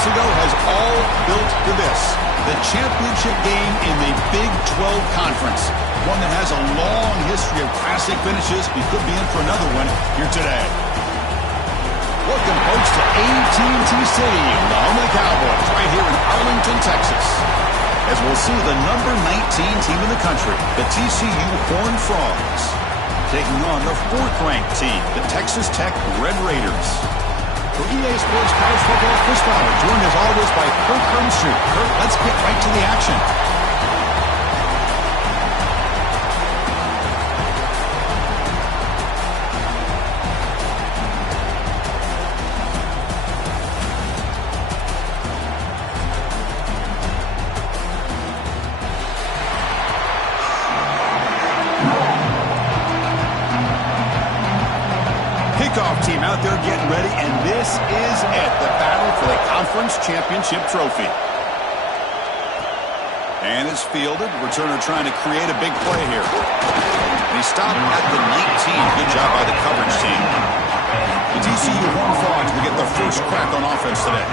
months ago has all built to this. The championship game in the Big 12 Conference. One that has a long history of classic finishes. We could be in for another one here today. Welcome, folks, to AT&T Stadium, the home of the Cowboys, right here in Arlington, Texas. As we'll see the number 19 team in the country, the TCU Horned Frogs, taking on the 4th-ranked team, the Texas Tech Red Raiders. For EA Sports College Football, Chris Fowler, joined as always by Kirk Herbstreit. Kirk, let's get right to the action. Kickoff team out there getting ready, and this is it, the battle for the Conference Championship trophy. And it's fielded. Returner trying to create a big play here. And he stopped at the 19. Good job by the coverage team. The TCU Horned Frogs will get their first crack on offense today.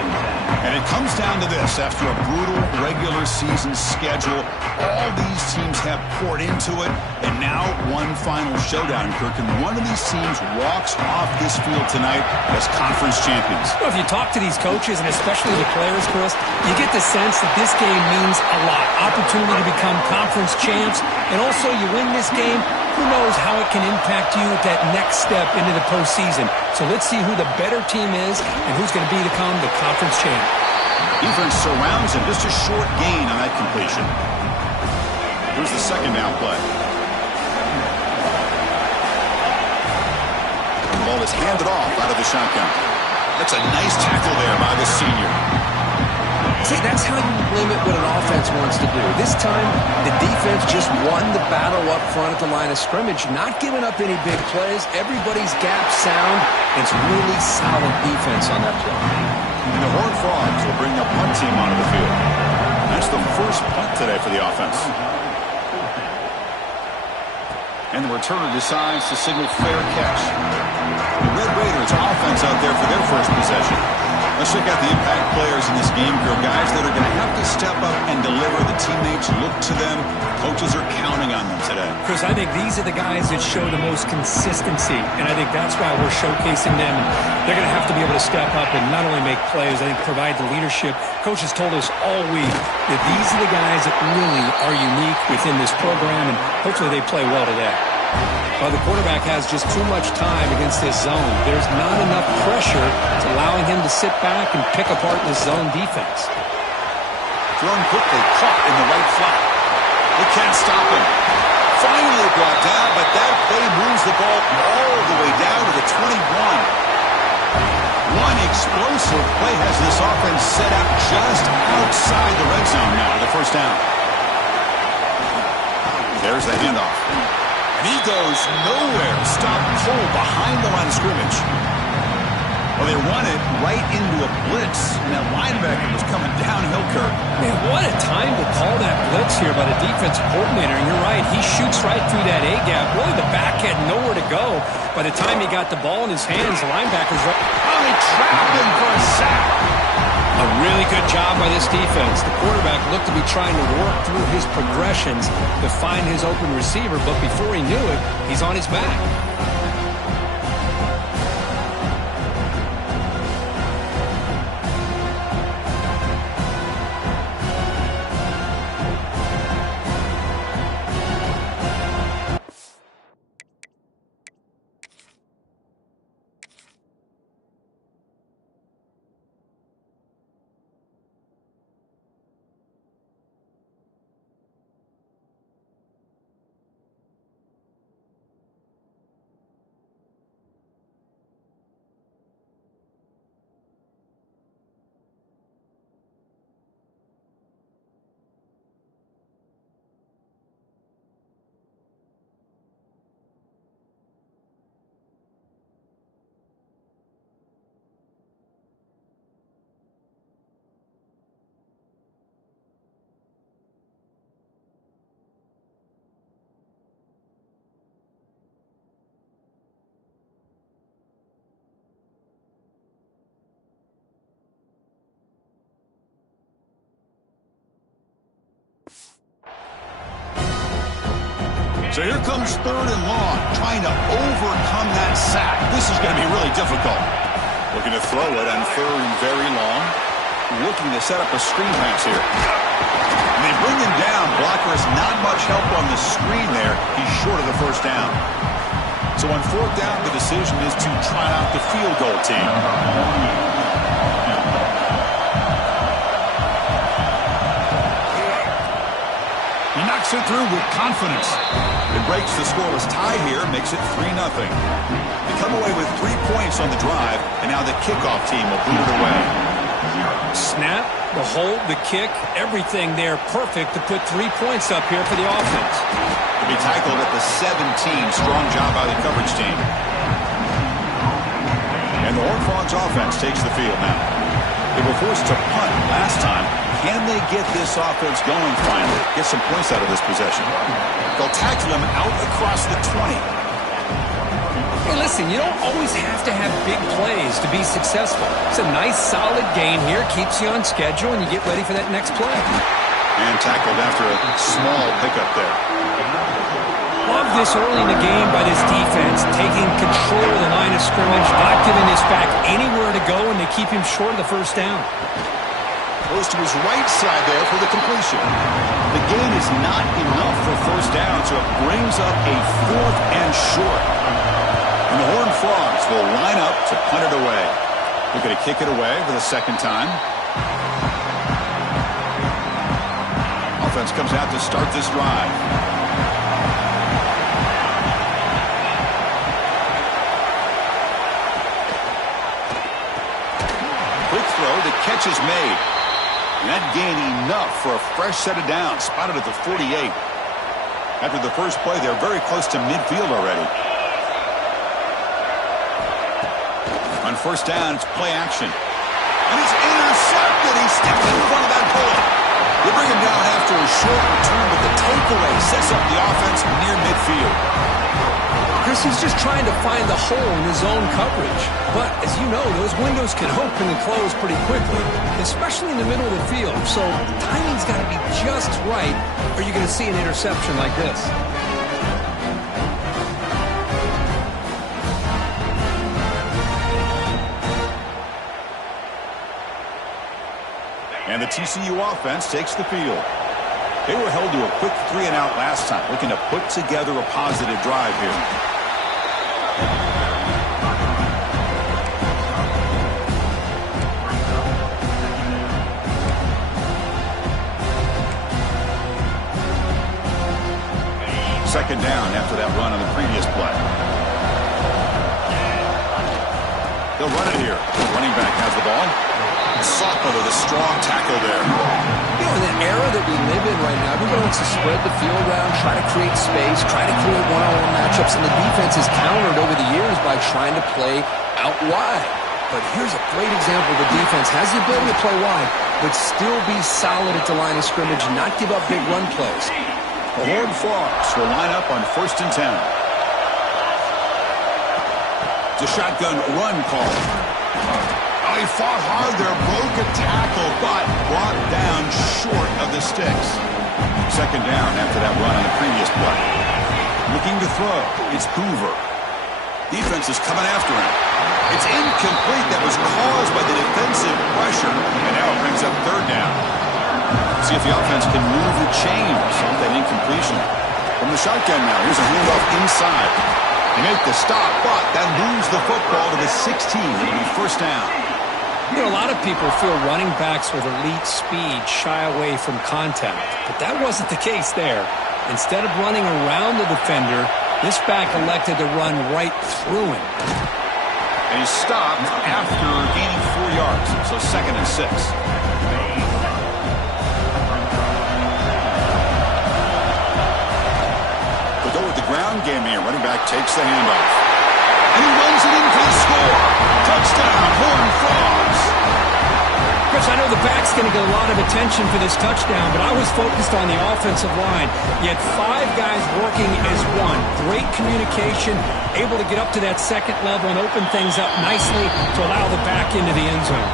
And it comes down to this. After a brutal regular season schedule, all these teams have poured into it, and now one final showdown, Kirk. And one of these teams walks off this field tonight as conference champions. Well, if you talk to these coaches, and especially the players, Chris, you get the sense that this game means a lot. Opportunity to become conference champs, and also you win this game, who knows how it can impact you at that next step into the postseason. So let's see who the better team is and who's going to become the conference champ. Defense surrounds him. Just a short gain on that completion. Here's the second down play. The ball is handed off out of the shotgun. That's a nice tackle there by the senior. See, that's how you limit what an offense wants to do. This time, the defense just won the battle up front at the line of scrimmage, not giving up any big plays. Everybody's gap sound. It's really solid defense on that play. And the Horned Frogs will bring the punt team onto the field. That's the first punt today for the offense. And the returner decides to signal fair catch. The Red Raiders offense out there for their first possession. Let's check out the impact players in this game, girl. Guys that are going to have to step up and deliver. The teammates look to them. Coaches are counting on them today. Chris, I think these are the guys that show the most consistency, and I think that's why we're showcasing them. They're going to have to be able to step up and not only make plays, I think provide the leadership. Coaches told us all week that these are the guys that really are unique within this program, and hopefully they play well today. Well, the quarterback has just too much time against this zone. There's not enough pressure to allowing him to sit back and pick apart this zone defense. Thrown quickly, caught in the right flat. They can't stop him. Finally brought down, but that play moves the ball all the way down to the 21. One explosive play has this offense set up just outside the red zone now, the first down. There's the handoff. And he goes nowhere. Stop cold behind the line of scrimmage. Well, they run it right into a blitz, and that linebacker was coming downhill, Kirk. Man, what a time to call that blitz here by the defensive coordinator. And you're right, he shoots right through that A-gap. Really, the back had nowhere to go. By the time he got the ball in his hands, the linebacker's right. Oh, they trapped him for a sack. A really good job by this defense. The quarterback looked to be trying to work through his progressions to find his open receiver, but before he knew it, he's on his back. So here comes 3rd and long, trying to overcome that sack. This is going to be really difficult. Looking to throw it on 3rd and very long. Looking to set up a screen pass here. And they bring him down. Blocker has not much help on the screen there. He's short of the first down. So on 4th down, the decision is to try out the field goal team. He knocks it through with confidence. It breaks the scoreless tie here, makes it 3-0. They come away with 3 points on the drive, and now the kickoff team will boot it away. Snap, the hold, the kick, everything there perfect to put 3 points up here for the offense. To be tackled at the 17. Strong job by the coverage team. And the Horned Frogs offense takes the field now. They were forced to punt last time. Can they get this offense going finally? Get some points out of this possession. They'll tackle him out across the 20. Hey, listen, you don't always have to have big plays to be successful. It's a nice, solid gain here. Keeps you on schedule, and you get ready for that next play. And tackled after a small pickup there. Love this early in the game by this defense, taking control of the line of scrimmage, not giving this back anywhere to go, and they keep him short of the first down. Goes to his right side there for the completion. The gain is not enough for first down, so it brings up a 4th and short. And the Horned Frogs will line up to punt it away. They're going to kick it away for the 2nd time. Offense comes out to start this drive. Quick throw, the catch is made. And that gain enough for a fresh set of downs, spotted at the 48. After the first play, they're very close to midfield already. On first down, it's play action. And it's intercepted. He stepped in front of that bullet. They bring him down after a short return, but the takeaway sets up the offense near midfield. Chris, he's just trying to find the hole in his own coverage. But, as you know, those windows can open and close pretty quickly, especially in the middle of the field. So the timing's got to be just right, or you're going to see an interception like this. And the TCU offense takes the field. They were held to a quick 3-and-out last time, looking to put together a positive drive here. Second down after that run on the previous play. They'll run it here. The running back has the ball. Socko with a strong tackle there. You know, in the era that we live in right now, everybody wants to spread the field around, try to create space, try to create one-on-one matchups, and the defense has countered over the years by trying to play out wide. But here's a great example. The defense has the ability to play wide, but still be solid at the line of scrimmage and not give up big run plays. The Horned Frogs will line up on 1st and 10. It's a shotgun run call. He fought hard there, broke a tackle, but brought down short of the sticks. Second down after that run on the previous play. Looking to throw. It's Hoover. Defense is coming after him. It's incomplete. That was caused by the defensive pressure. And now it brings up 3rd down. See if the offense can move the chains on that incompletion. From the shotgun now, here's a handoff inside. They make the stop, but that moves the football to the 16. It'll be first down. You know, a lot of people feel running backs with elite speed shy away from contact, but that wasn't the case there. Instead of running around the defender, this back elected to run right through him. And he stopped after gaining 4 yards, so 2nd and 6. They'll go with the ground game here. Running back takes the handoff. And he runs it in for the score. Touchdown, Horned Frogs. Chris, I know the back's going to get a lot of attention for this touchdown, but I was focused on the offensive line. You had 5 guys working as one. Great communication, able to get up to that 2nd level and open things up nicely to allow the back into the end zone.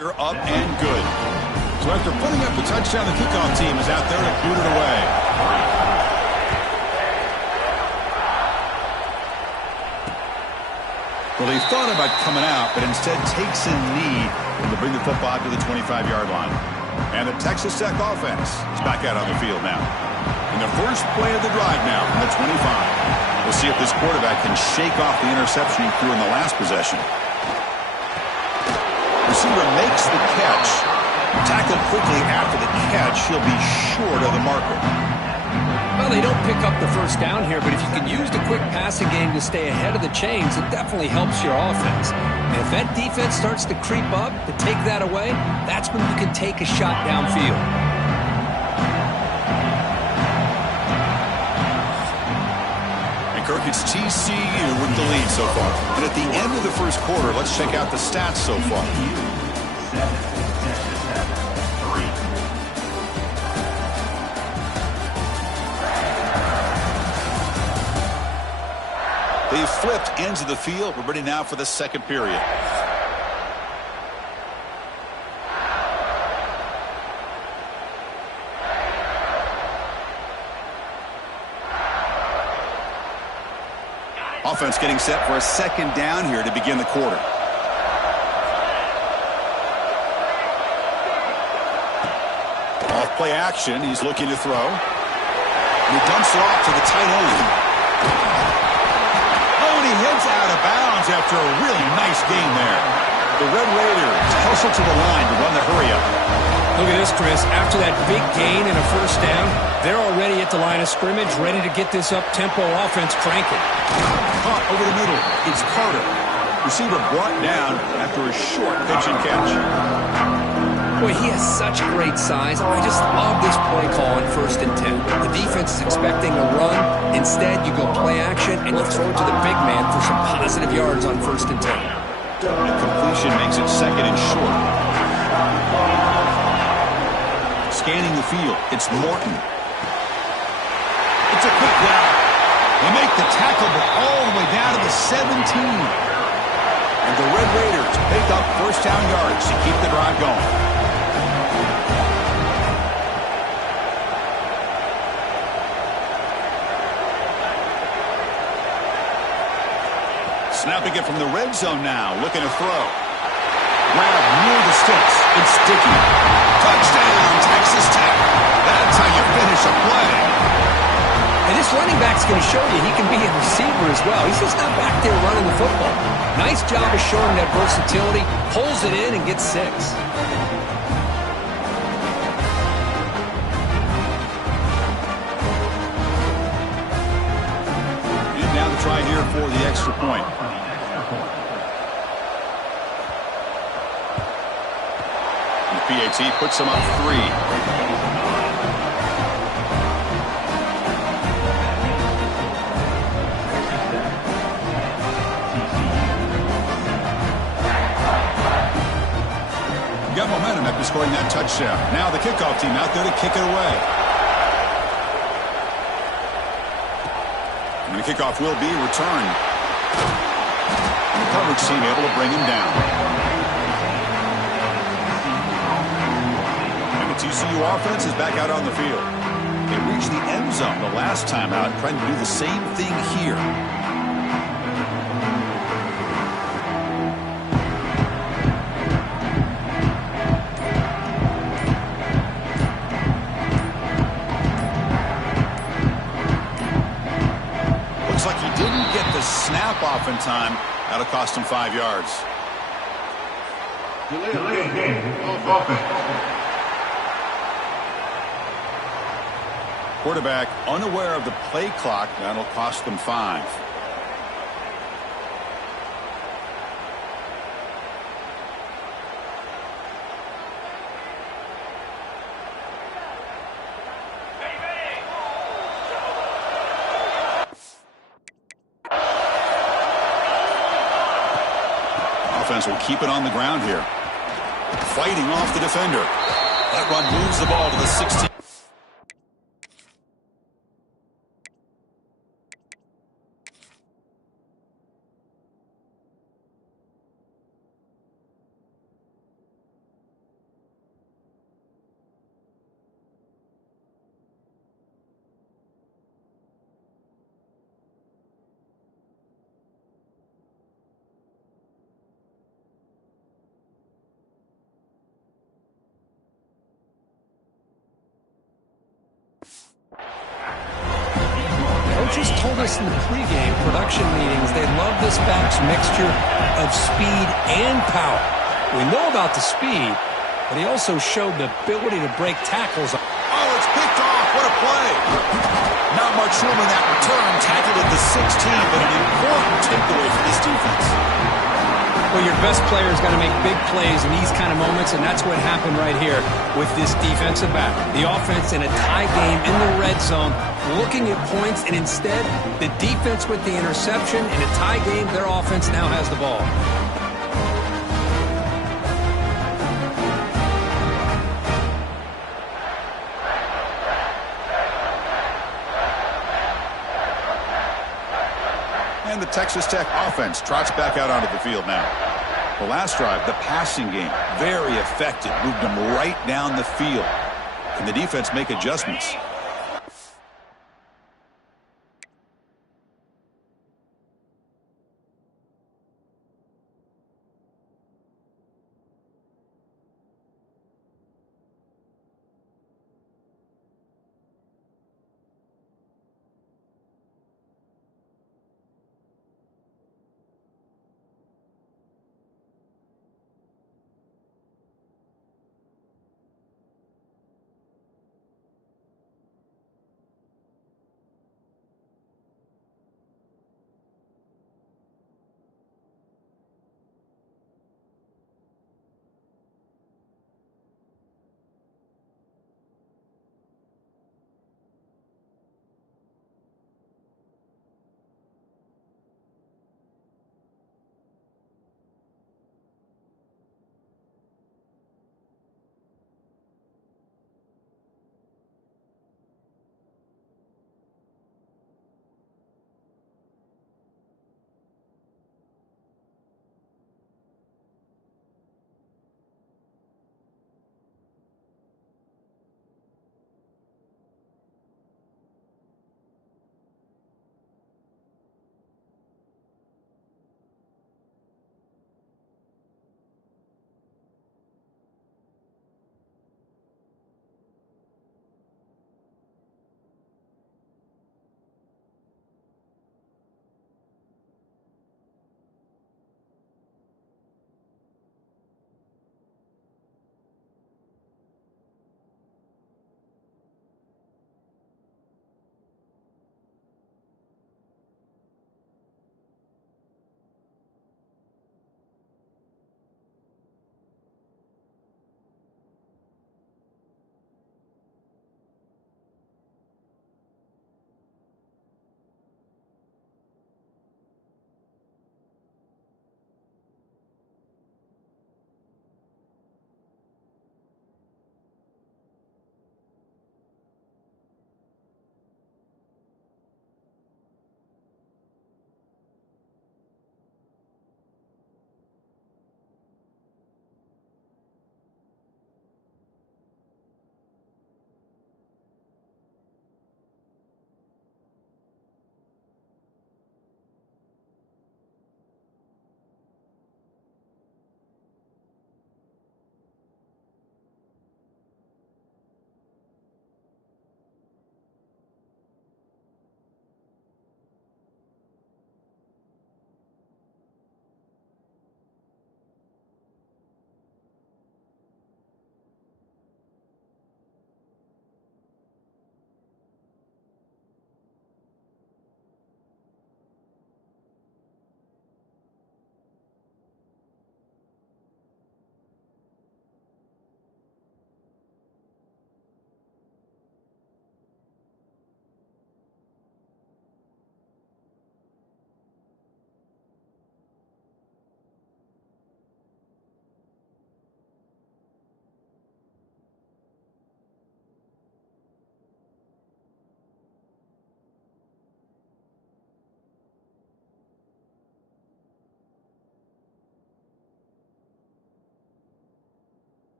You're up and good. So after putting up the touchdown, the kickoff team is out there to boot it away. Well, they thought about coming out, but instead takes a knee to bring the football to the 25-yard line. And the Texas Tech offense is back out on the field now. In the first play of the drive now from the 25. We'll see if this quarterback can shake off the interception he threw in the last possession. Receiver makes the catch. Tackled quickly after the catch. He'll be short of the marker. Well, they don't pick up the first down here, but if you can use the quick passing game to stay ahead of the chains, it definitely helps your offense. And if that defense starts to creep up, to take that away, that's when you can take a shot downfield. And Kirk, it's TCU with the lead so far. And at the end of the first quarter, let's check out the stats so far. They've flipped ends of the field. We're ready now for the second period. Offense getting set for a second down here to begin the quarter. Off play action. He's looking to throw. And he dumps it off to the tight end. Oh, and he heads out of bounds after a really nice game there. The Red Raiders hustle to the line to run the hurry-up. Look at this, Chris. After that big gain and a first down, they're already at the line of scrimmage, ready to get this up-tempo offense cranking. Caught over the middle. It's Carter. Receiver brought down after a short pitch and catch. Boy, he has such great size. I just love this play call on 1st and 10. The defense is expecting a run. Instead, you go play action, and you throw it to the big man for some positive yards on 1st and 10. And completion makes it second and short. Scanning the field, it's Morton. It's a quick route. They make the tackle, but all the way down to the 17. And the Red Raiders pick up first down yards to keep the drive going. Snapping it from the red zone now, looking to throw. Grab near the sticks. It's Dickey. Touchdown, Texas Tech. That's how you finish a play. And this running back's going to show you he can be a receiver as well. He's just not back there running the football. Nice job of showing that versatility. Pulls it in and gets 6. And now the try here for the extra point. PAT puts him up 3. Got momentum after scoring that touchdown. Now the kickoff team out there to kick it away. And the kickoff will be returned. And the coverage team able to bring him down. TCU offense is back out on the field. They reached the end zone the last time out, trying to do the same thing here. Looks like he didn't get the snap off in time. That'll cost him 5 yards. Delay game of offense. Quarterback unaware of the play clock. That'll cost them 5. Offense will keep it on the ground here. Fighting off the defender. That run moves the ball to the 16. coaches told us in the pregame production meetings they love this back's mixture of speed and power. We know about the speed, but he also showed the ability to break tackles. Oh, it's picked off. What a play. Not much room in that return. Tackled at the 16, but an important takeaway for this defense. Well, your best player's got to make big plays in these kind of moments, and that's what happened right here with this defensive back. The offense in a tie game in the red zone, looking at points, and instead, the defense with the interception. In a tie game, their offense now has the ball. And the Texas Tech offense trots back out onto the field now. The last drive, the passing game, very effective. Moved them right down the field. Can the defense make adjustments?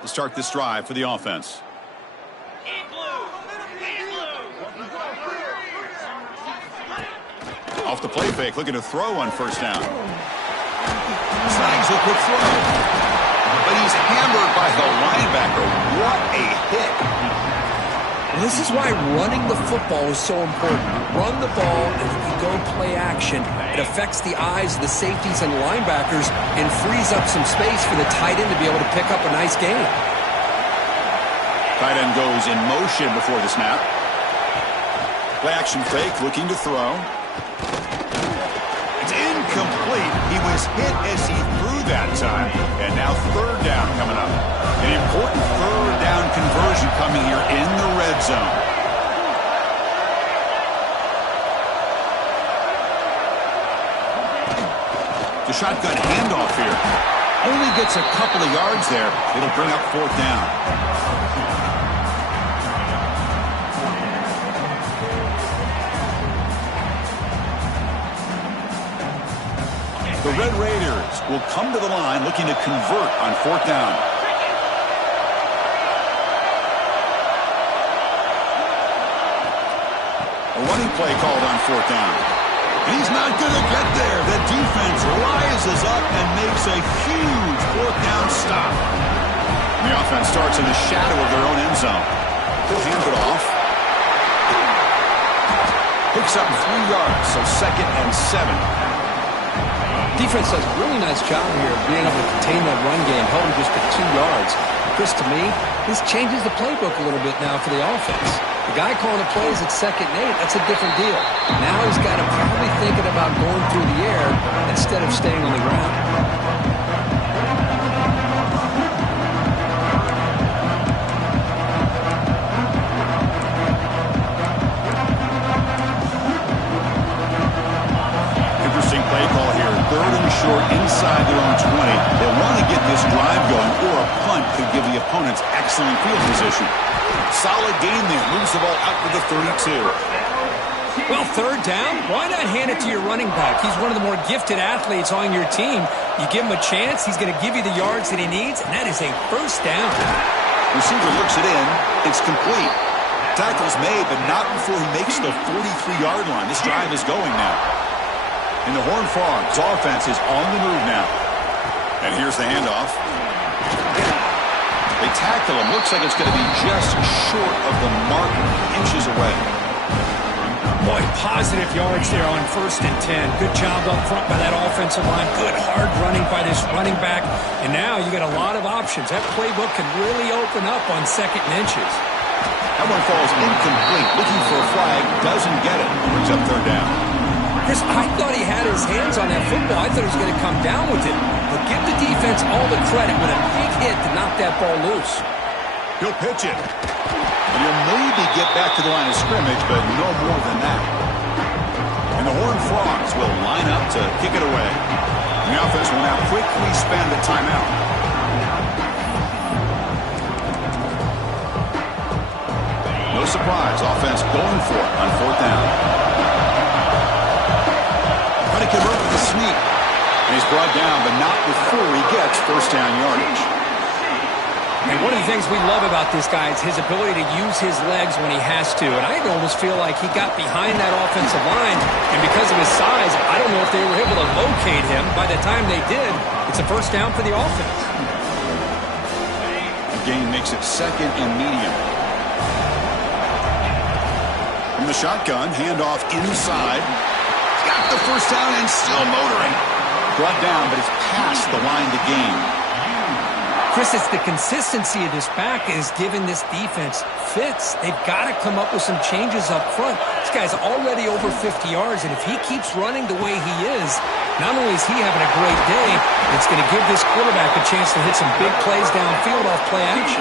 To start this drive for the offense. Off the play fake, looking to throw on first down. Snags a quick throw. But he's hammered by the linebacker. What a hit. Well, this is why running the football is so important. Run the ball, and if you go play action, it affects the eyes of the safeties and linebackers and frees up some space for the tight end to be able to pick up a nice gain. Tight end goes in motion before the snap. Play action fake, looking to throw. It's incomplete. He was hit as he threw that time. And now third down coming up. An important third down conversion coming here in the red zone. The shotgun handoff here. Only gets a couple of yards there. It'll bring up fourth down. The Red Raiders will come to the line looking to convert on fourth down. A running play called on fourth down. He's not going to get there. The defense rises up and makes a huge fourth down stop. And the offense starts in the shadow of their own end zone. They'll hand it off. Picks up 3 yards, so 2nd and 7. Defense does a really nice job here of being able to contain that run game, held him just at 2 yards. Chris, to me, this changes the playbook a little bit now for the offense. The guy calling the plays at 2nd and 8, that's a different deal. Now he's got to probably thinking about going through the air instead of staying on the ground. Play call here, 3rd and short inside their own 20. They want to get this drive going, or a punt could give the opponents excellent field position. Solid gain there, moves the ball out to the 32. Well, 3rd down, why not hand it to your running back? He's one of the more gifted athletes on your team. You give him a chance, he's going to give you the yards that he needs, and that is a 1st down. Receiver looks it in, it's complete. Tackle's made, but not before he makes the 43-yard line. This drive is going now. And the Horned Frogs offense is on the move now. And here's the handoff. They tackle him. Looks like it's going to be just short of the mark, inches away. Boy, positive yards there on 1st and 10. Good job up front by that offensive line. Good hard running by this running back. And now you got a lot of options. That playbook can really open up on 2nd and inches. That one falls incomplete. Looking for a flag. Doesn't get it. Brings up 3rd down. Chris, I thought he had his hands on that football. I thought he was going to come down with it. But give the defense all the credit with a big hit to knock that ball loose. He'll pitch it. And he'll maybe get back to the line of scrimmage, but no more than that. And the Horned Frogs will line up to kick it away. And the offense will now quickly spend the timeout. No surprise, offense going for it on 4th down. Trying to convert with the sneak. And he's brought down, but not before he gets 1st down yardage. And one of the things we love about this guy is his ability to use his legs when he has to. And I almost feel like he got behind that offensive line, and because of his size, I don't know if they were able to locate him. By the time they did, it's a 1st down for the offense. The gain makes it 2nd and medium. From the shotgun, handoff inside. Got the 1st down and still motoring. Brought down, but it's past the line to gain. Chris, it's the consistency of this back is giving this defense fits. They've got to come up with some changes up front. This guy's already over 50 yards, and if he keeps running the way he is, not only is he having a great day, it's going to give this quarterback a chance to hit some big plays downfield off play action.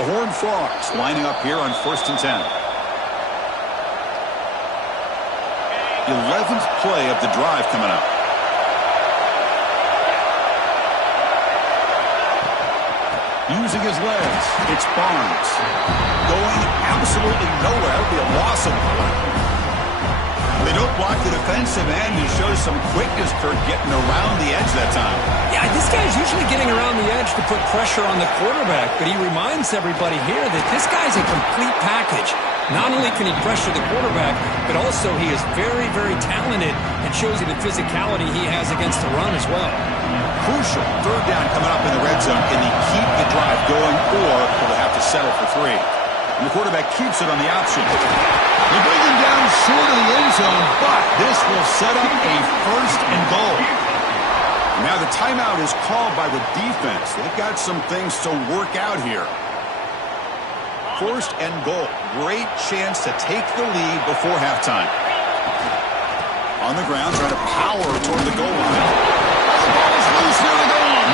The Horned Frogs lining up here on 1st and 10. 11th play of the drive coming up. Using his legs, it's Barnes. Going absolutely nowhere. That would be a loss of play. They don't block the defensive end and show some quickness, Kurt, getting around the edge that time. Yeah, this guy's usually getting around the edge to put pressure on the quarterback, but he reminds everybody here that this guy's a complete package. Not only can he pressure the quarterback, but also he is very, very talented and shows you the physicality he has against the run as well. Crucial. Third down coming up in the red zone. Can he keep the drive going, or will they have to settle for 3? And the quarterback keeps it on the option. They bring him down short of the end zone, but this will set up a first and goal. Now the timeout is called by the defense. They've got some things to work out here. First and goal. Great chance to take the lead before halftime. On the ground, trying to power toward the goal line. The ball is loose near the goal line.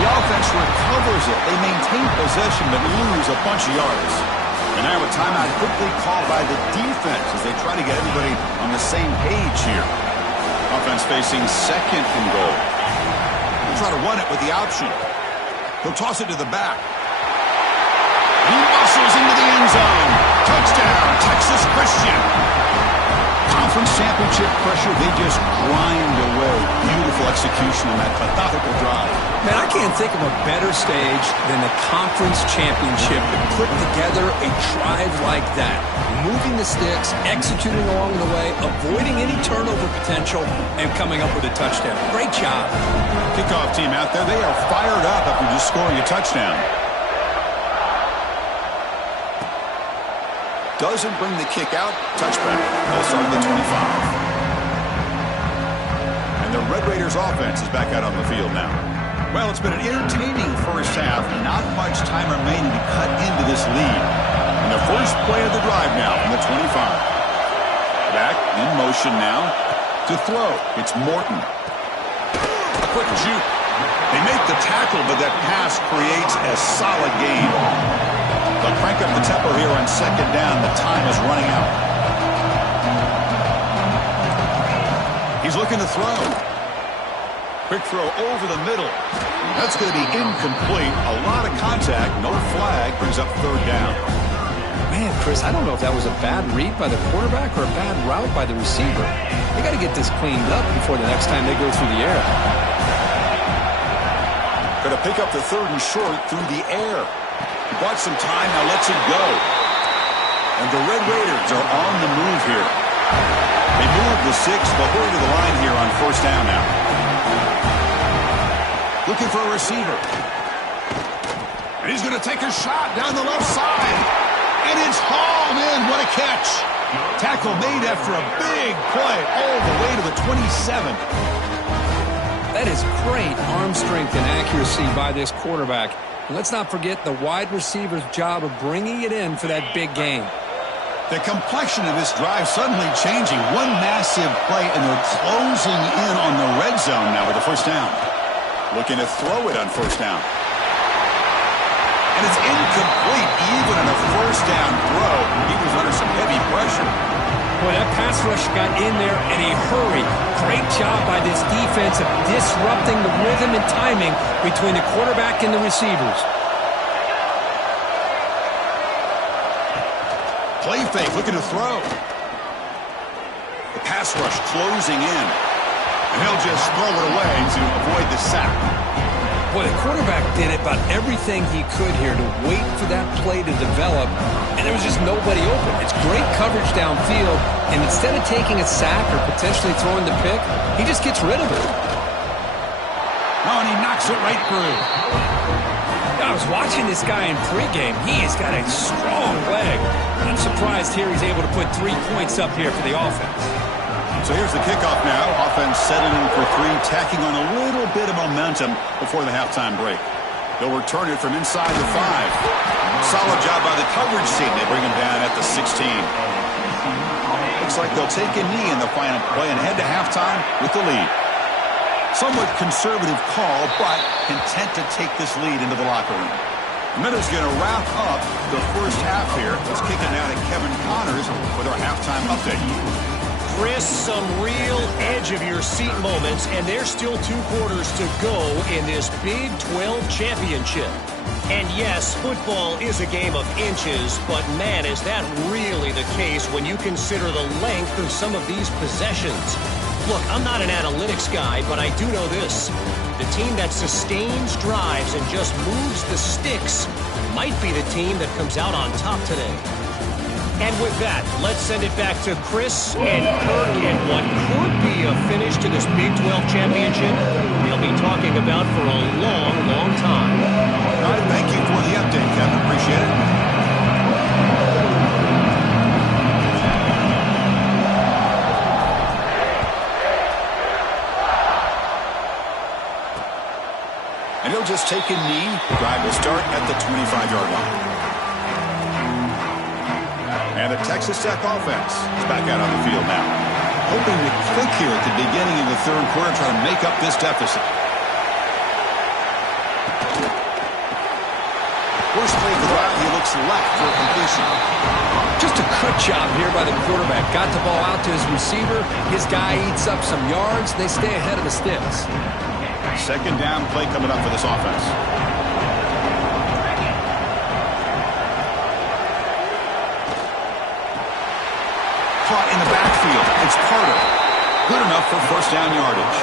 The offense recovers it. They maintain possession but lose a bunch of yards. And now a timeout quickly called by the defense as they try to get everybody on the same page here. Offense facing second and goal. They'll try to run it with the option. He'll toss it to the back. He muscles into the end zone. Touchdown, Texas Christian. Conference championship pressure, they just grind away. Beautiful execution on that methodical drive. Man, I can't think of a better stage than the conference championship to put together a drive like that. Moving the sticks, executing along the way, avoiding any turnover potential, and coming up with a touchdown. Great job. Kickoff team out there, they are fired up after just scoring a touchdown. Doesn't bring the kick out. Touchback. They'll start at the 25. And the Red Raiders offense is back out on the field now. Well, it's been an entertaining first half. Not much time remaining to cut into this lead. And the first play of the drive now from the 25. Back in motion now to throw. It's Morton. A quick juke. They make the tackle, but that pass creates a solid gain. They'll crank up the tempo here on second down. The time is running out. He's looking to throw. Quick throw over the middle. That's going to be incomplete. A lot of contact. No flag. Brings up third down. Man, Chris, I don't know if that was a bad read by the quarterback or a bad route by the receiver. They got to get this cleaned up before the next time they go through the air. Going to pick up the third and short through the air. Bought some time, now lets it go. And the Red Raiders are on the move here. They move the 6, they'll hurry to the line here on first down now. Looking for a receiver. And he's going to take a shot down the left side. And it's hauled in. What a catch. Tackle made after a big play all the way to the 27. That is great arm strength and accuracy by this quarterback. Let's not forget the wide receiver's job of bringing it in for that big game. The complexion of this drive suddenly changing. One massive play, and they're closing in on the red zone now with the first down. Looking to throw it on first down. And it's incomplete, even on a first down throw. He was under some heavy pressure. Boy, that pass rush got in there in a hurry. Great job by this defense of disrupting the rhythm and timing between the quarterback and the receivers. Play fake, looking to throw. The pass rush closing in. And he'll just throw it away to avoid the sack. Boy, the quarterback did about everything he could here to wait for that play to develop, and there was just nobody open. It's great coverage downfield, and instead of taking a sack or potentially throwing the pick, he just gets rid of it. Oh, and he knocks it right through. I was watching this guy in pregame. He has got a strong leg. I'm surprised here he's able to put 3 points up here for the offense. So here's the kickoff now. Offense settling for 3, tacking on a little bit of momentum before the halftime break. They'll return it from inside the 5. Solid job by the coverage team. They bring him down at the 16. Looks like they'll take a knee in the final play and head to halftime with the lead. Somewhat conservative call, but content to take this lead into the locker room. Miller's going to wrap up the first half here. Let's kick it now to Kevin Connors with our halftime update. Chris, some real edge-of-your-seat moments, and there's still 2 quarters to go in this Big 12 championship. And yes, football is a game of inches, but man, is that really the case when you consider the length of some of these possessions. Look, I'm not an analytics guy, but I do know this. The team that sustains drives and just moves the sticks might be the team that comes out on top today. And with that, let's send it back to Chris and Kirk and what could be a finish to this Big 12 championship they'll be talking about for a long, long time. All right, thank you for the update, Kevin. Appreciate it. And he'll just take a knee. Drive will start at the 25-yard line. And the Texas Tech offense is back out on the field now. Hoping to click here at the beginning of the 3rd quarter, try to make up this deficit. First play of the drive, he looks left for a completion. Just a good job here by the quarterback. Got the ball out to his receiver. His guy eats up some yards. They stay ahead of the sticks. 2nd down play coming up for this offense. Caught in the backfield. It's Carter. Good enough for 1st down yardage.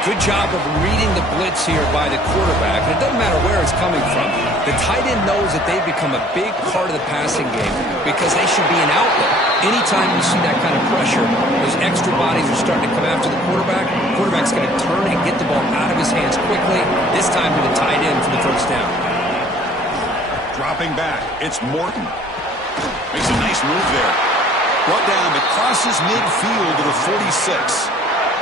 Good job of reading the blitz here by the quarterback. And it doesn't matter where it's coming from. The tight end knows that they've become a big part of the passing game because they should be an outlet. Anytime you see that kind of pressure, those extra bodies are starting to come after the quarterback. The quarterback's going to turn and get the ball out of his hands quickly, this time to the tight end for the 1st down. Dropping back, it's Morton. Makes a nice move there. Brought down, but crosses midfield to the 46.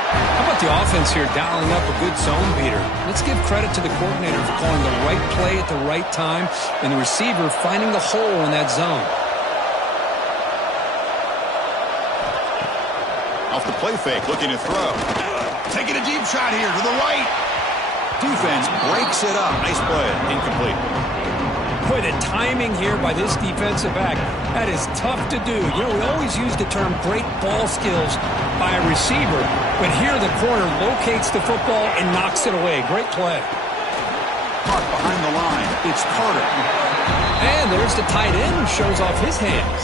How about the offense here dialing up a good zone beater? Let's give credit to the coordinator for calling the right play at the right time and the receiver finding the hole in that zone. Off the play fake, looking to throw. Taking a deep shot here to the right. Defense breaks it up. Nice play. Incomplete. Boy, the timing here by this defensive back, that is tough to do. You know, we always use the term great ball skills by a receiver, but here the corner locates the football and knocks it away. Great play. Caught behind the line. It's Carter. And there's the tight end who shows off his hands.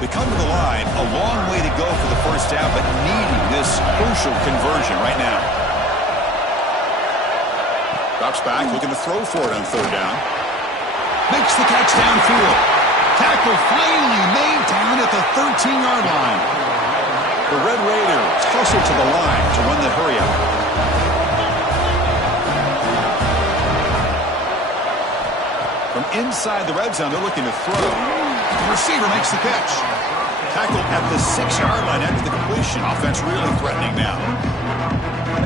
They come to the line, a long way to go for the 1st down, but needing this crucial conversion right now. Drops back, looking to throw for it on 3rd down. Makes the catch downfield. Tackle finally made down at the 13-yard line. The Red Raiders hustle to the line to run the hurry-up. From inside the red zone, they're looking to throw. The receiver makes the catch. Tackled at the 6-yard line after the completion. Offense really threatening now.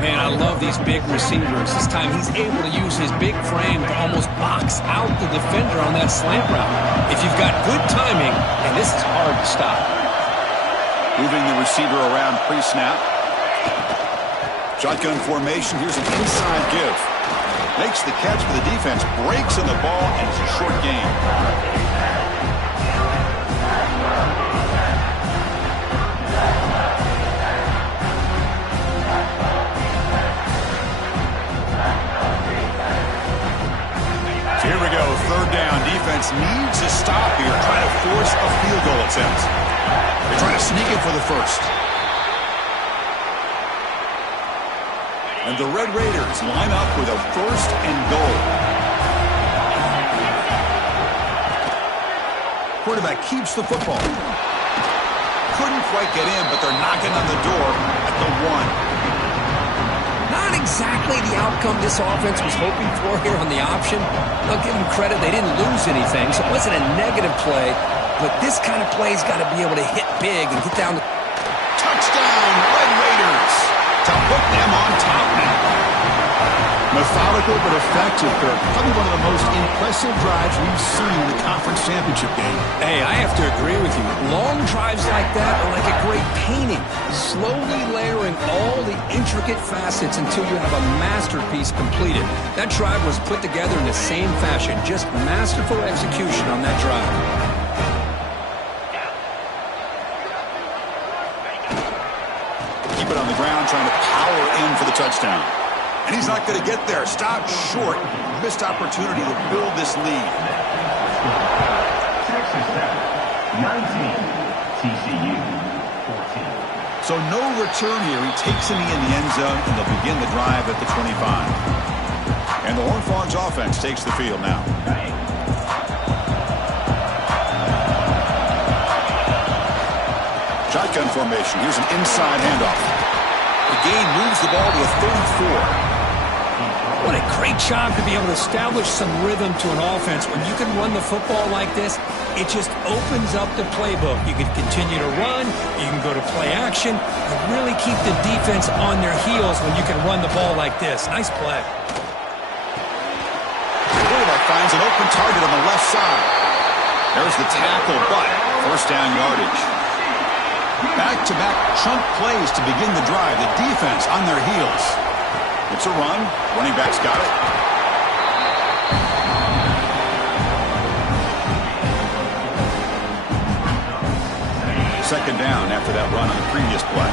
Man, I love these big receivers. This time he's able to use his big frame to almost box out the defender on that slant route. If you've got good timing, and this is hard to stop. Moving the receiver around pre-snap. Shotgun formation. Here's an inside give. Makes the catch, but the defense breaks in the ball, and it's a short game. Here we go, 3rd down. Defense needs a stop here. Try to force a field goal, it says. They're trying to sneak it for the 1st. And the Red Raiders line up with a 1st and goal. Quarterback keeps the football. Couldn't quite get in, but they're knocking on the door at the 1. Not exactly the outcome this offense was hoping for here on the option. I'll give them credit. They didn't lose anything, so it wasn't a negative play. But this kind of play's got to be able to hit big and get down to... Touchdown, Red Raiders, to put them on top now. Methodical but effective, Kirk. Probably one of the most impressive drives we've seen in the conference championship game. Hey, I have to agree with you. Long drives like that are like a great painting. Slowly layering all the intricate facets until you have a masterpiece completed. That drive was put together in the same fashion. Just masterful execution on that drive. trying to power in for the touchdown. And he's not going to get there. Stopped short. Missed opportunity to build this lead. Texas Tech, 19. TCU, 14. So no return here. He takes in the end zone, and they'll begin the drive at the 25. And the Horned Frogs offense takes the field now. Shotgun formation. Here's an inside handoff. The gain moves the ball to a 34. What a great job to be able to establish some rhythm to an offense. When you can run the football like this, it just opens up the playbook. You can continue to run. You can go to play action. You really keep the defense on their heels when you can run the ball like this. Nice play. Quarterback finds an open target on the left side. There's the tackle, but first down yardage. Back-to-back chunk plays to begin the drive. The defense on their heels. It's a run. Running back's got it. Second down after that run on the previous play.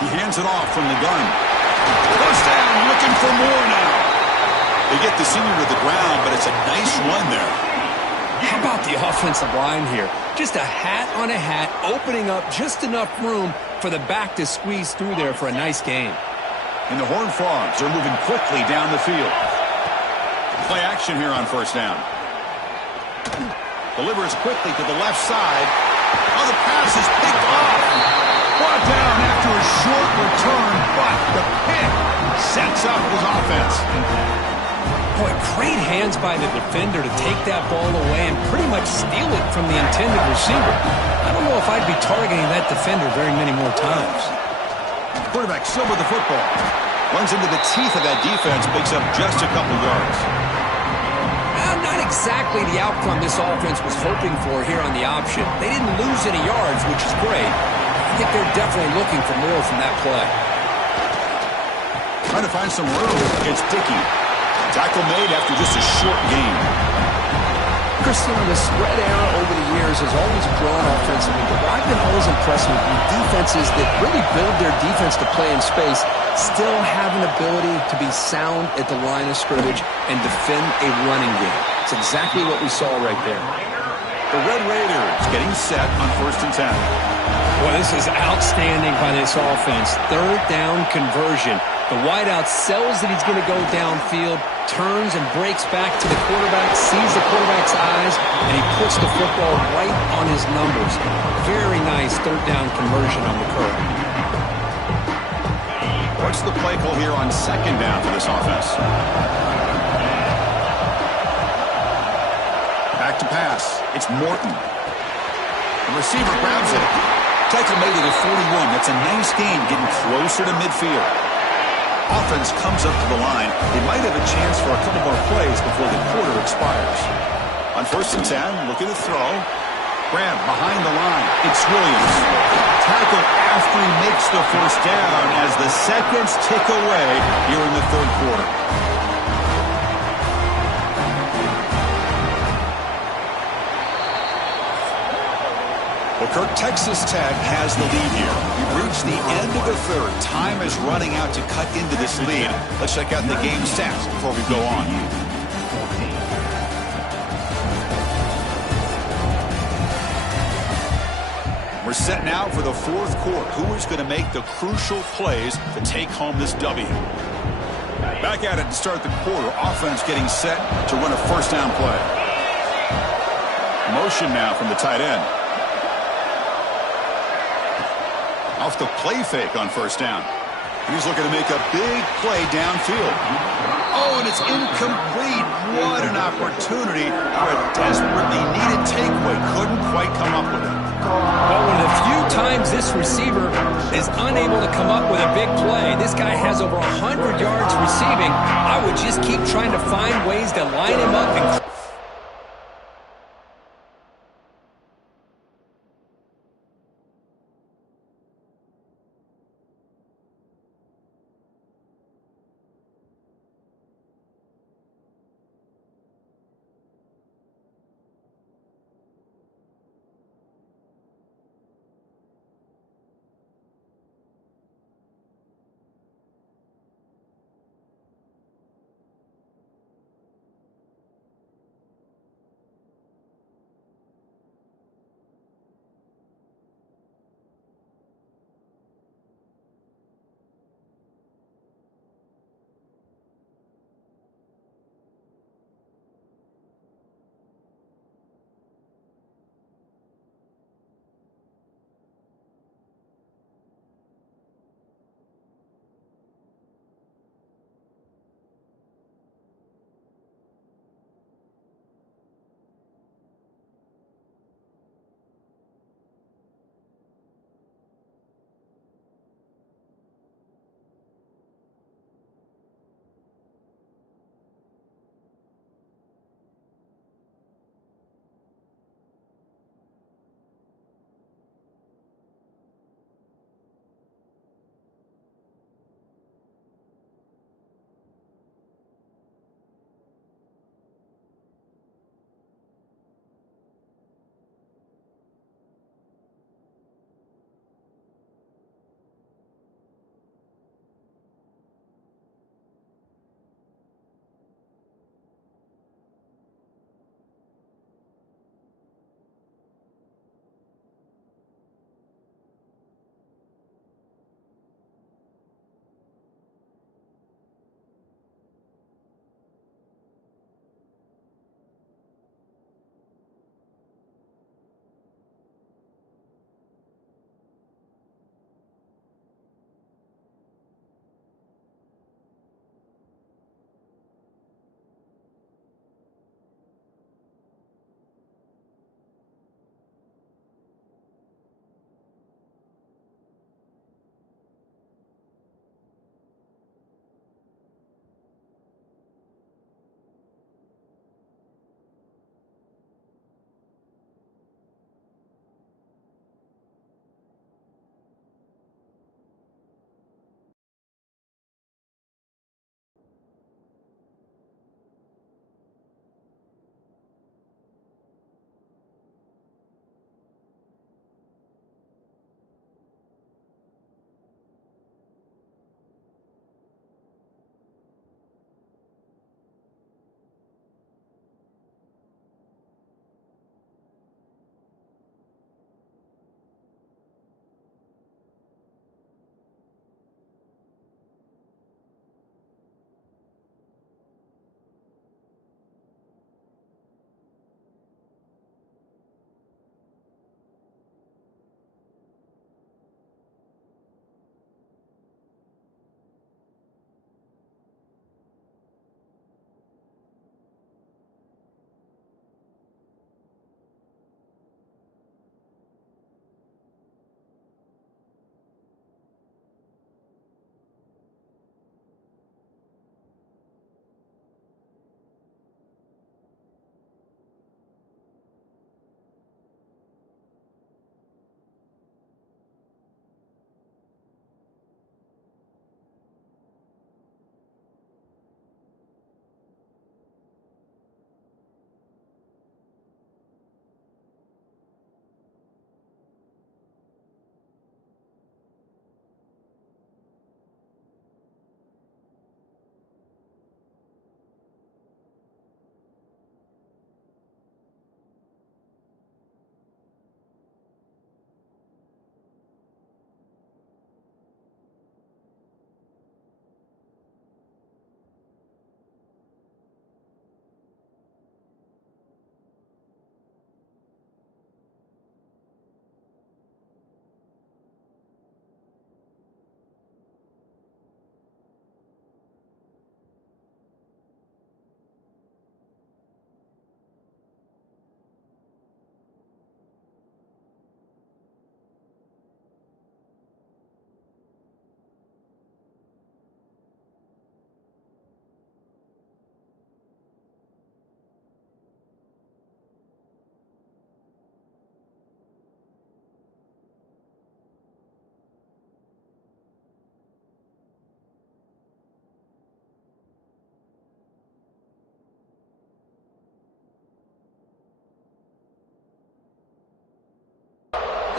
He hands it off from the gun. First down, looking for more now. They get the senior to the ground, but it's a nice run there. How about the offensive line here? Just a hat on a hat, opening up just enough room for the back to squeeze through there for a nice gain. And the Horned Frogs are moving quickly down the field. Play action here on first down. Delivers quickly to the left side. Oh, the pass is picked off. Brought down after a short return, but the pick sets up his offense. Boy, great hands by the defender to take that ball away and pretty much steal it from the intended receiver. I don't know if I'd be targeting that defender very many more times. Quarterback still with the football. Runs into the teeth of that defense, picks up just a couple yards. Not exactly the outcome this offense was hoping for here on the option. They didn't lose any yards, which is great. I think they're definitely looking for more from that play. Trying to find some room. It's Dickey. Tackle made after just a short gain. Christian, the spread era over the years has always grown offensively, but what I've been always impressed with defenses that really build their defense to play in space still have an ability to be sound at the line of scrimmage and defend a running game. It's exactly what we saw right there. The Red Raiders getting set on 1st and 10. Boy, this is outstanding by this offense. Third down conversion. The wideout sells that he's going to go downfield, turns and breaks back to the quarterback, sees the quarterback's eyes, and he puts the football right on his numbers. Very nice third down conversion on the curve. What's the play call here on second down for this offense? Back to pass. It's Morton. The receiver grabs it. Tackle made it at 41. That's a nice gain, getting closer to midfield. Offense comes up to the line. They might have a chance for a couple more plays before the quarter expires. On 1st and 10, looking to throw. Grab behind the line. It's Williams. Tackle after he makes the first down as the seconds tick away here in the third quarter. Well, Kirk, Texas Tech has the lead here. We've reached the end of the third. Time is running out to cut into this lead. Let's check out the game stats before we go on. We're set now for the fourth quarter. Who is going to make the crucial plays to take home this W? Back at it to start the quarter. Offense getting set to run a first down play. Motion now from the tight end. Off the play fake on first down. He's looking to make a big play downfield. Oh, and it's incomplete. What an opportunity for a desperately needed takeaway. Couldn't quite come up with it. Well, one of the few times this receiver is unable to come up with a big play. This guy has over 100 yards receiving. I would just keep trying to find ways to line him up and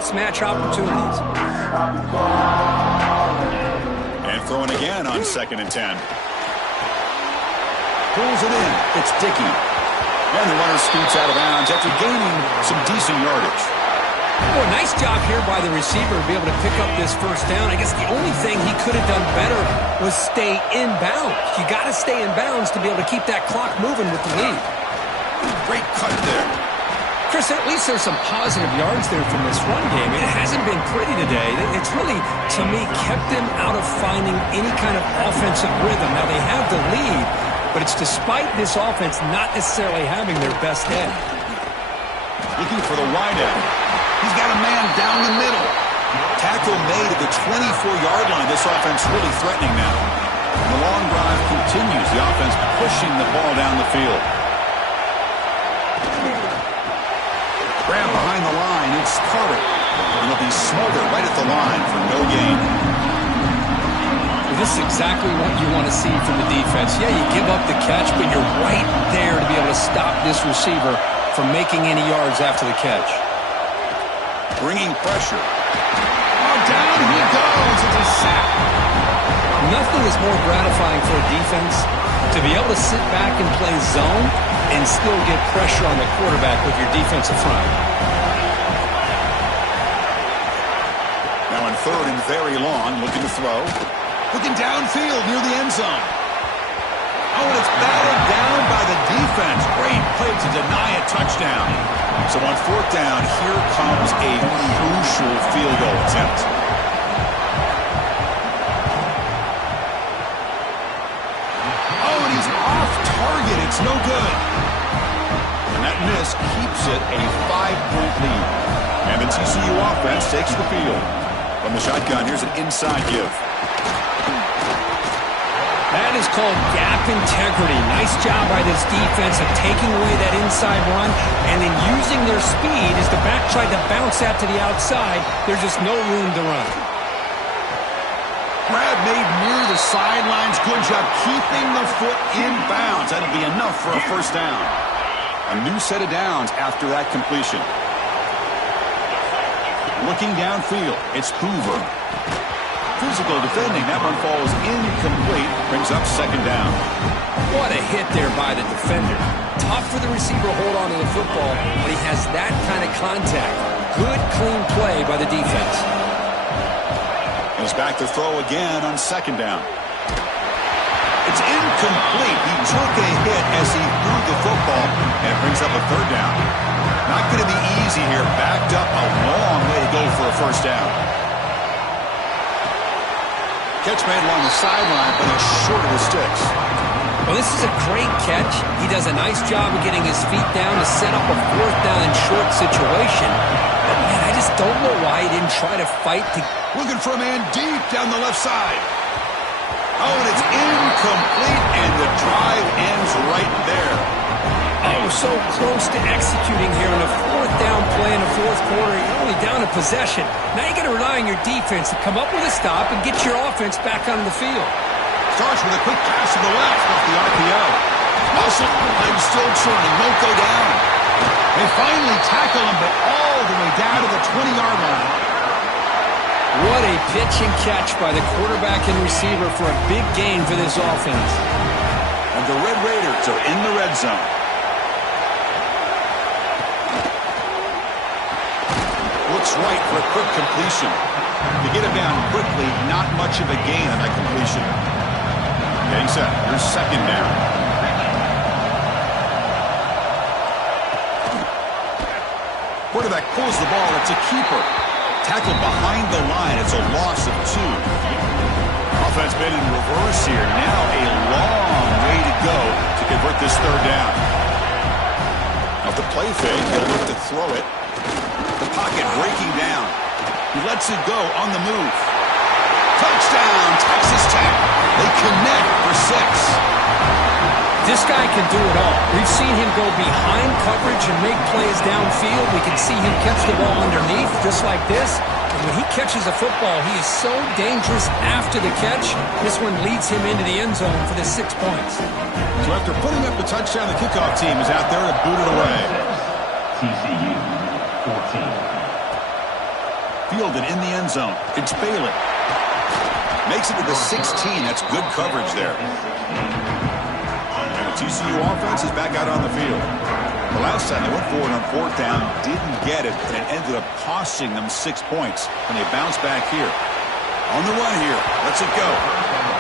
mismatch opportunities. And throwing again on 2nd and 10. Pulls it in. It's Dickey. And the runner scoots out of bounds after gaining some decent yardage. Well, nice job here by the receiver to be able to pick up this first down. I guess the only thing he could have done better was stay in bounds. You got to stay in bounds to be able to keep that clock moving with the lead. Great cut there. Chris, at least there's some positive yards there from this run game. It hasn't been pretty today. It's really, to me, kept them out of finding any kind of offensive rhythm. Now, they have the lead, but it's despite this offense not necessarily having their best day. Looking for the wide end. He's got a man down the middle. Tackle made at the 24-yard line. This offense really threatening now. And the long drive continues. The offense pushing the ball down the field. Grab behind the line. It's Carter. And it'll be Smolder right at the line for no gain. Well, this is exactly what you want to see from the defense. Yeah, you give up the catch, but you're right there to be able to stop this receiver from making any yards after the catch. Bringing pressure. Oh, down he goes. It's a sack. Nothing is more gratifying for a defense to be able to sit back and play zone and still get pressure on the quarterback with your defensive front. Now on 3rd and very long, looking to throw. Looking downfield near the end zone. Oh, and it's batted down by the defense. Great play to deny a touchdown. So on 4th down, here comes a crucial field goal attempt. Oh, and he's off target. It's no good. And that miss keeps it a 5-point lead. And the TCU offense takes the field. From the shotgun, here's an inside give. That is called gap integrity. Nice job by this defense of taking away that inside run and then using their speed as the back tried to bounce out to the outside. There's just no room to run. Grab made near the sidelines. Good job keeping the foot in bounds. That'll be enough for a first down. A new set of downs after that completion. Looking downfield, it's Hoover. Physical defending. That one falls incomplete. Brings up 2nd down. What a hit there by the defender. Tough for the receiver to hold on to the football, but he has that kind of contact. Good, clean play by the defense. He's back to throw again on 2nd down. It's incomplete. He took a hit as he threw the football, and brings up a 3rd down. Not going to be easy here. Backed up a long way to go for a first down. Catch made along the sideline, but he's short of the sticks. Well, this is a great catch. He does a nice job of getting his feet down to set up a 4th down and short situation. But, man, I just don't know why he didn't try to fight to... Looking for a man deep down the left side. Oh, and it's incomplete, and the drive ends right there. Oh, so close to executing here on a 4th down play in the 4th quarter. You're only down a possession. Now you got to rely on your defense to come up with a stop and get your offense back on the field. Starts with a quick pass to the left off the RPO. Muscle, legs still churning, won't go down. They finally tackle him, but all the way down to the 20-yard line. What a pitch and catch by the quarterback and receiver for a big gain for this offense. And the Red Raiders are in the red zone. Looks right for a quick completion. To get him down quickly, not much of a gain on that completion. Getting set. Here's 2nd down. Quarterback pulls the ball. It's a keeper. Tackled behind the line. It's a loss of 2. Offense been in reverse here. Now a long way to go to convert this 3rd down. Off the play fake, he'll look to throw it. The pocket breaking down. He lets it go on the move. Touchdown, Texas Tech. They connect for 6. This guy can do it all. We've seen him go behind coverage and make plays downfield. We can see him catch the ball underneath, just like this. And when he catches a football, he is so dangerous after the catch. This one leads him into the end zone for the 6 points. So after putting up the touchdown, the kickoff team is out there to boot it away. TCU 14. Fielded in the end zone. It's Bailey. Makes it to the 16. That's good coverage there. And the TCU offense is back out on the field. The last time they went forward on fourth down, didn't get it, and it ended up costing them 6 points. And they bounce back here. On the run here. Lets it go.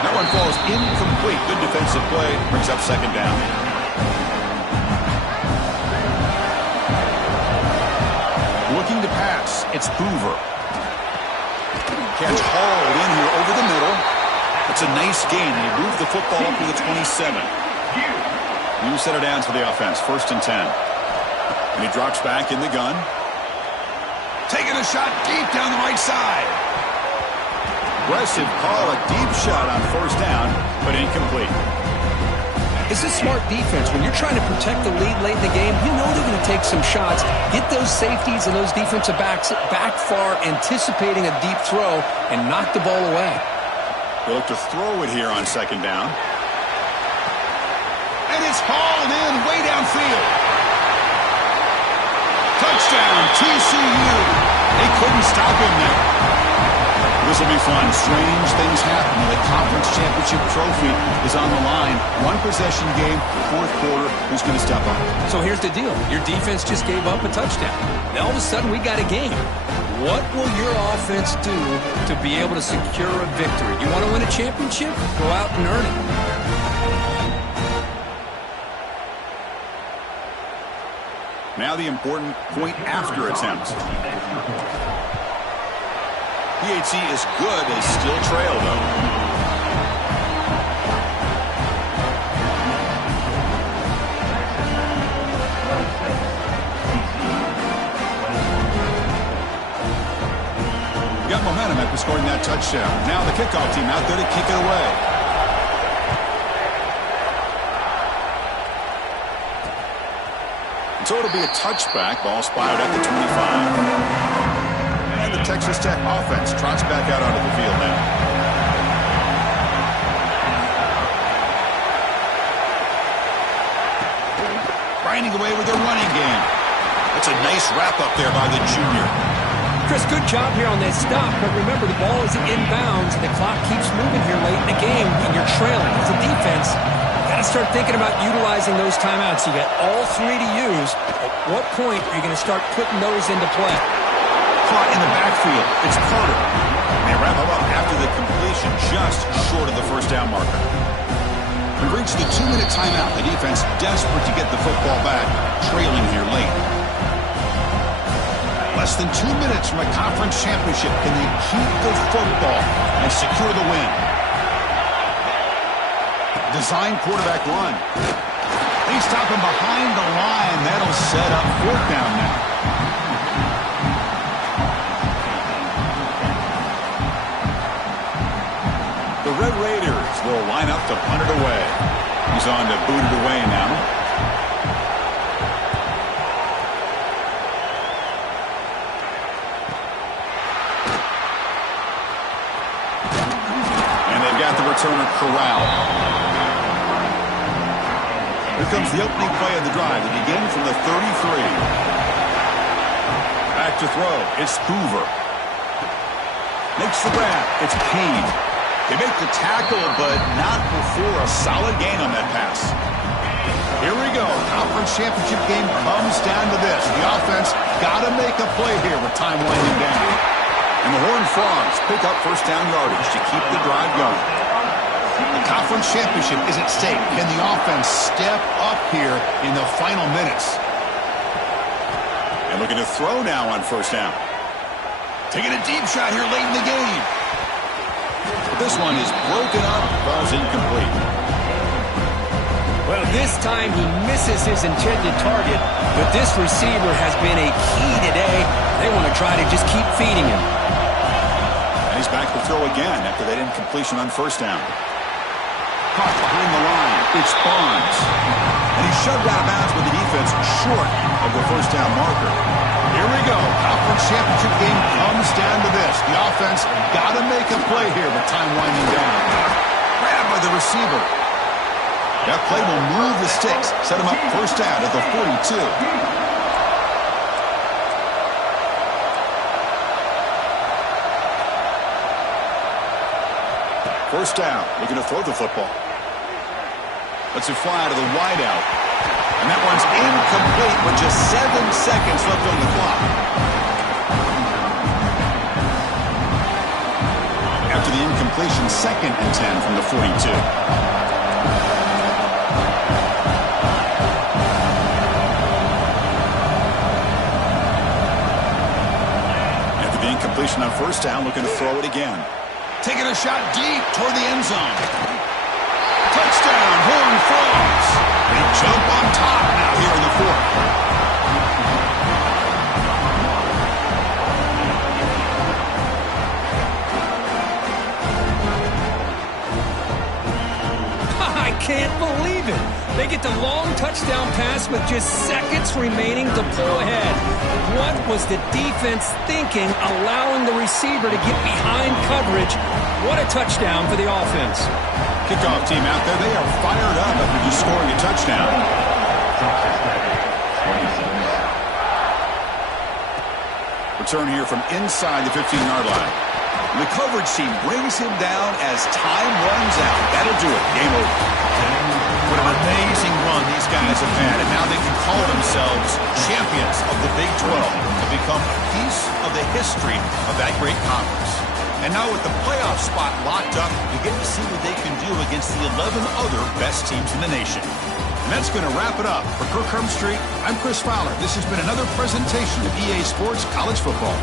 That one falls incomplete. Good defensive play. Brings up second down. Looking to pass. It's Hoover. Catch hauled in here over the middle. It's a nice gain. He moved the football up to the 27. New set of downs for the offense. 1st and 10. And he drops back in the gun. Taking a shot deep down the right side. Aggressive call. A deep shot on 1st down, but incomplete. This is smart defense. When you're trying to protect the lead late in the game, you know they're going to take some shots, get those safeties and those defensive backs back far, anticipating a deep throw, and knock the ball away. They look to throw it here on 2nd down. And it's hauled in way downfield. Touchdown, TCU. They couldn't stop him there. This will be fun. Strange things happen when the conference championship trophy is on the line. One possession game, 4th quarter. Who's going to step up? So here's the deal. Your defense just gave up a touchdown. Now all of a sudden we got a game. What will your offense do to be able to secure a victory? You want to win a championship? Go out and earn it. Now the important point after attempt. PHC is good. They still trail, though. Got momentum after scoring that touchdown. Now the kickoff team out there to kick it away. And so it'll be a touchback. Ball spotted at the 25. And the Texas Tech offense trots back out onto the field now. Grinding away with their running game. That's a nice wrap up there by the junior. Chris, good job here on that stop, but remember the ball is inbounds and the clock keeps moving here late in the game and you're trailing. As a defense, you got to start thinking about utilizing those timeouts. You got all 3 to use. At what point are you going to start putting those into play? Caught in the backfield. It's Carter. They wrap him up after the completion, just short of the 1st down marker. We've reached the 2-minute timeout. The defense desperate to get the football back, trailing here late. Less than 2 minutes from a conference championship. Can they keep the football and secure the win? Design quarterback run. They stop him behind the line. That'll set up 4th down now. The Red Raiders will line up to punt it away. He's on to boot it away now. And they've got the returner corralled. Here comes the opening play of the drive. They begin from the 33. Back to throw. It's Hoover. Makes the grab. It's Payne. They make the tackle, but not before a solid gain on that pass. Here we go. Conference championship game comes down to this. The offense got to make a play here with time winding down. And the Horned Frogs pick up 1st down yardage to keep the drive going. The conference championship is at stake. Can the offense step up here in the final minutes? And looking to throw now on 1st down. Taking a deep shot here late in the game. This one is broken up, falls incomplete. Well, this time he misses his intended target, but this receiver has been a key today. They want to try to just keep feeding him. And he's back to throw again after that incompletion on 1st down. Caught behind the line. It's Barnes. And he's shoved out of bounds with the defense short of the 1st down marker. Here we go. Conference championship game comes down to this. The offense got to make a play here with time winding down. Grabbed by the receiver. That play will move the sticks. Set him up 1st down at the 42. First down, looking to throw the football. Lets it fly to the wideout. And that one's incomplete with just 7 seconds left on the clock. After the incompletion, 2nd and 10 from the 42. After the incompletion on first down, looking to throw it again. Taking a shot deep toward the end zone. Touchdown, Horned Frogs. They jump on top now here in the 4th. I can't believe it. They get the long touchdown pass with just seconds remaining to pull ahead. What was the defense thinking, allowing the receiver to get behind coverage? What a touchdown for the offense. Kickoff team out there, they are fired up after just scoring a touchdown. Return here from inside the 15-yard line. The coverage team brings him down as time runs out. That'll do it. Game over. What an amazing run these guys have had, and now they can call themselves champions of the Big 12 and become a piece of the history of that great conference. And now with the playoff spot locked up, we get to see what they can do against the 11 other best teams in the nation. And that's going to wrap it up. For Kirk Herbstreit, I'm Chris Fowler. This has been another presentation of EA Sports College Football.